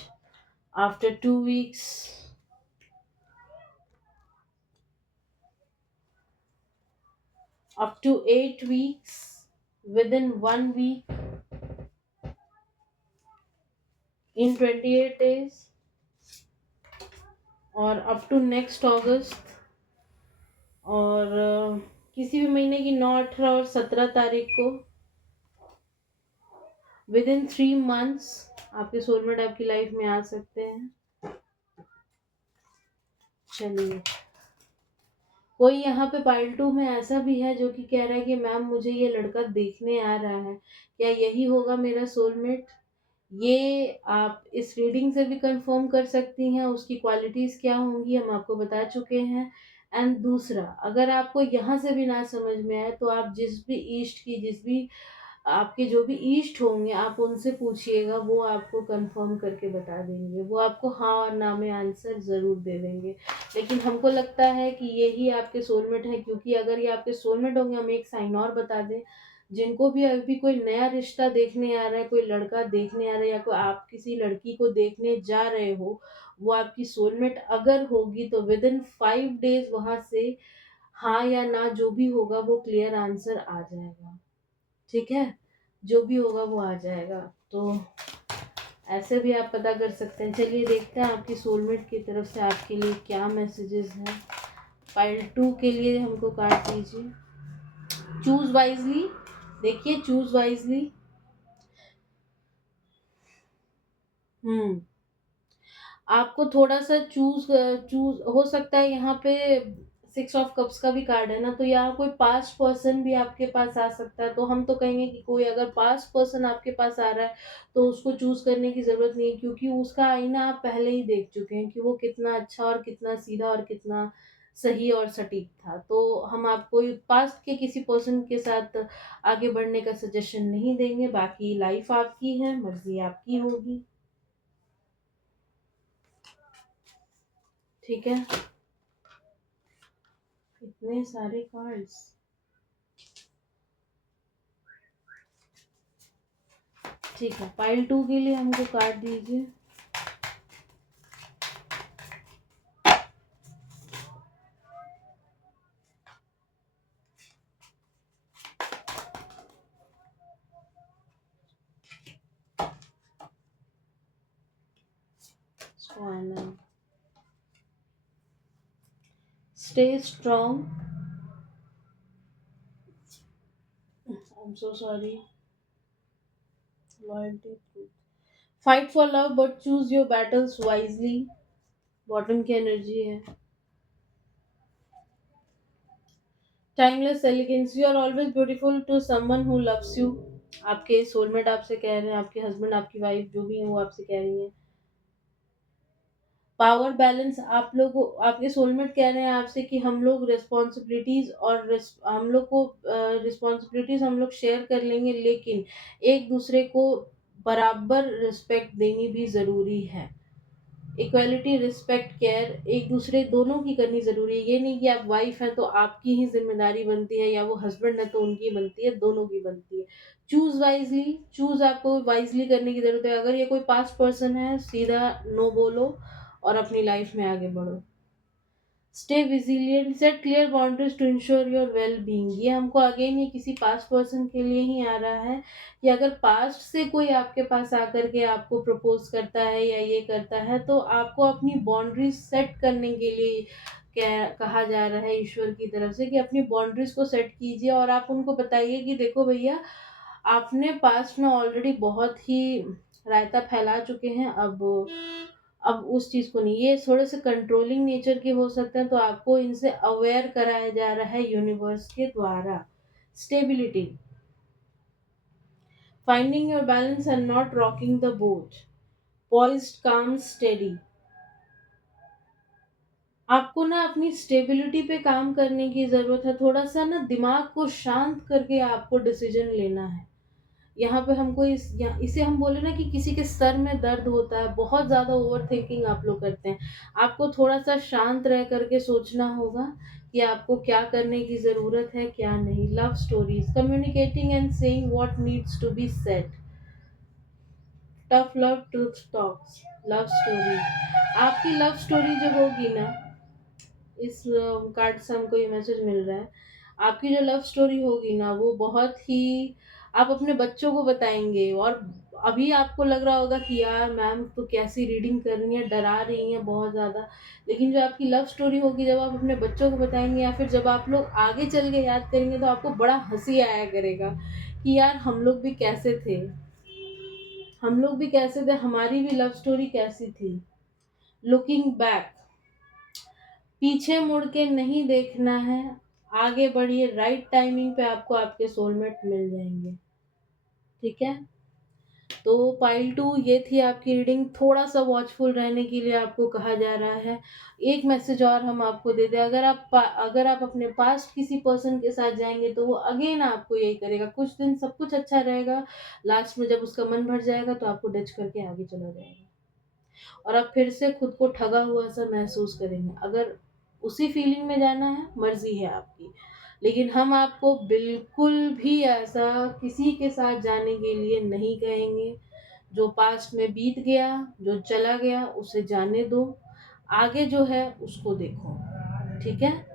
after 2 weeks, up to 8 weeks, within 1 week, in 28 days, और अप टू नेक्स्ट अगस्त, और किसी भी महीने की 9, 18 और 17 तारीख को, विद इन 3 मंथ्स आपके सोलमेट आपकी लाइफ में आ सकते हैं। चलिए, कोई यहाँ पे पाइल 2 में ऐसा भी है जो कि कह रहा है कि मैम मुझे ये लड़का देखने आ रहा है, क्या यही होगा मेरा सोलमेट? ये आप इस रीडिंग से भी कंफर्म कर सकती हैं, उसकी क्वालिटीज़ क्या होंगी हम आपको बता चुके हैं। एंड दूसरा, अगर आपको यहाँ से भी ना समझ में आए तो आप जिस भी आपके जो भी ईष्ट होंगे आप उनसे पूछिएगा, वो आपको कंफर्म करके बता देंगे। वो आपको हाँ और ना में आंसर ज़रूर दे देंगे। लेकिन हमको लगता है कि यही आपके सोलमेट हैं, क्योंकि अगर ये आपके सोलमेट होंगे, हम एक साइन और बता दें, जिनको भी अभी कोई नया रिश्ता देखने आ रहा है, कोई लड़का देखने आ रहा है, या कोई आप किसी लड़की को देखने जा रहे हो, वो आपकी सोलमेट अगर होगी तो विद इन 5 डेज़ वहाँ से हाँ या ना जो भी होगा वो क्लियर आंसर आ जाएगा। ठीक है? जो भी होगा वो आ जाएगा। तो ऐसे भी आप पता कर सकते हैं। चलिए देखते हैं आपकी सोलमेट की तरफ से आपके लिए क्या मैसेजेस हैं। पाइल 2 के लिए हमको कार्ड दीजिए। चूज़ वाइज़ली, देखिए चूज़ वाइज़ली। हुँ। आपको थोड़ा-सा चूज़ हो सकता है, यहाँ पे 6 ऑफ कप्स का भी कार्ड है ना, तो यहाँ कोई पास्ट पर्सन भी आपके पास आ सकता है। तो हम तो कहेंगे कि कोई अगर पास्ट पर्सन आपके पास आ रहा है, तो उसको चूज़ करने की ज़रूरत नहीं है, क्योंकि उसका आईना आप पहले ही देख चुके हैं कि वो कितना अच्छा और कितना सीधा और कितना सही और सटीक था। तो हम आपको पास्ट के किसी पर्सन के साथ आगे बढ़ने का सजेशन नहीं देंगे। बाकी लाइफ आपकी है, मर्ज़ी आपकी होगी। ठीक है? इतने सारे कार्ड्स। ठीक है, पाइल 2 के लिए हमको कार्ड दीजिए। इसको आना है। Stay strong. I am so sorry. Loyalty, truth. Fight for love but choose your battles wisely. Bottom की एनर्जी है। Timeless elegance, you are always beautiful to someone who loves you. आपके सोलमेट आपसे कह रहे हैं, आपके हस्बैंड, आपकी wife जो भी है वो आपसे कह रही है। पावर बैलेंस, आप लोग, आपके सोलमेट कह रहे हैं आपसे कि हम लोग रिस्पॉन्सिबिलिटीज और हम लोग को रिस्पॉन्सिबिलिटीज हम लोग शेयर कर लेंगे, लेकिन एक दूसरे को बराबर रिस्पेक्ट देनी भी ज़रूरी है। इक्वालिटी, रिस्पेक्ट, केयर एक दूसरे दोनों की करनी ज़रूरी है। ये नहीं कि आप वाइफ हैं तो आपकी ही जिम्मेदारी बनती है, या वो हस्बैंड है तो उनकी बनती है, दोनों की बनती है। चूज वाइजली, चूज आपको वाइजली करने की ज़रूरत है। अगर ये कोई पास्ट पर्सन है, सीधा नो बोलो और अपनी लाइफ में आगे बढ़ो। Stay vigilant, set clear boundaries to ensure your well being. ये हमको अगेन ये किसी पास्ट पर्सन के लिए ही आ रहा है कि अगर पास्ट से कोई आपके पास आकर के आपको प्रपोज करता है या ये करता है, तो आपको अपनी बाउंड्रीज सेट करने के लिए कहा जा रहा है ईश्वर की तरफ से कि अपनी बाउंड्रीज को सेट कीजिए और आप उनको बताइए कि देखो भैया, आपने पास्ट में ऑलरेडी बहुत ही रायता फैला चुके हैं। अब उस चीज़ को नहीं, ये थोड़े से कंट्रोलिंग नेचर के हो सकते हैं, तो आपको इनसे अवेयर कराया जा रहा है यूनिवर्स के द्वारा। Stability, finding your balance and not rocking the boat. Poised, काम, स्टेडी। आपको ना अपनी स्टेबिलिटी पे काम करने की ज़रूरत है। थोड़ा सा ना दिमाग को शांत करके आपको डिसीजन लेना है। यहाँ पे हमको इसे हम बोले ना कि किसी के सर में दर्द होता है, बहुत ज़्यादा ओवर थिंकिंग आप लोग करते हैं। आपको थोड़ा सा शांत रह करके सोचना होगा कि आपको क्या करने की ज़रूरत है, क्या नहीं। Love stories, communicating and saying what needs to be said. Tough love, truth talks. Love story, आपकी लव स्टोरी जो होगी ना, इस कार्ड से हमको ये मैसेज मिल रहा है, आपकी जो लव स्टोरी होगी ना वो बहुत ही, आप अपने बच्चों को बताएंगे। और अभी आपको लग रहा होगा कि यार मैम तो कैसी रीडिंग कर रही है, डरा रही हैं बहुत ज़्यादा, लेकिन जो आपकी लव स्टोरी होगी जब आप अपने बच्चों को बताएंगे या फिर जब आप लोग आगे चल के याद करेंगे, तो आपको बड़ा हंसी आया करेगा कि यार हम लोग भी कैसे थे, हम लोग भी कैसे थे, हमारी भी लव स्टोरी कैसी थी। लुकिंग बैक, पीछे मुड़ के नहीं देखना है, आगे बढ़िए, राइट टाइमिंग पे आपको आपके सोलमेट मिल जाएंगे। ठीक है? तो पाइल 2 ये थी आपकी रीडिंग। थोड़ा सा वॉचफुल रहने के लिए आपको कहा जा रहा है। एक मैसेज और हम आपको दे दें, अगर आप अपने पास्ट किसी पर्सन के साथ जाएंगे तो वो अगेन आपको यही करेगा। कुछ दिन सब कुछ अच्छा रहेगा, लास्ट में जब उसका मन भर जाएगा तो आपको डच करके आगे चला जाएगा और आप फिर से खुद को ठगा हुआ सा महसूस करेंगे। अगर उसी फीलिंग में जाना है, मर्जी है आपकी, लेकिन हम आपको बिल्कुल भी ऐसा किसी के साथ जाने के लिए नहीं कहेंगे। जो पास्ट में बीत गया, जो चला गया, उसे जाने दो। आगे जो है उसको देखो। ठीक है?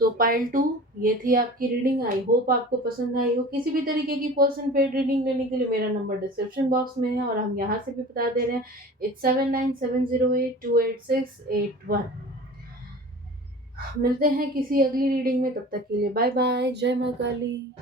तो पाइल 2 ये थी आपकी रीडिंग। आई होप आपको पसंद आई हो। किसी भी तरीके की पर्सन पेड रीडिंग लेने के लिए मेरा नंबर डिस्क्रिप्शन बॉक्स में है और हम यहाँ से भी बता दे रहे हैं, 8797082881। मिलते हैं किसी अगली रीडिंग में, तब तक के लिए बाय बाय। जय माँ काली।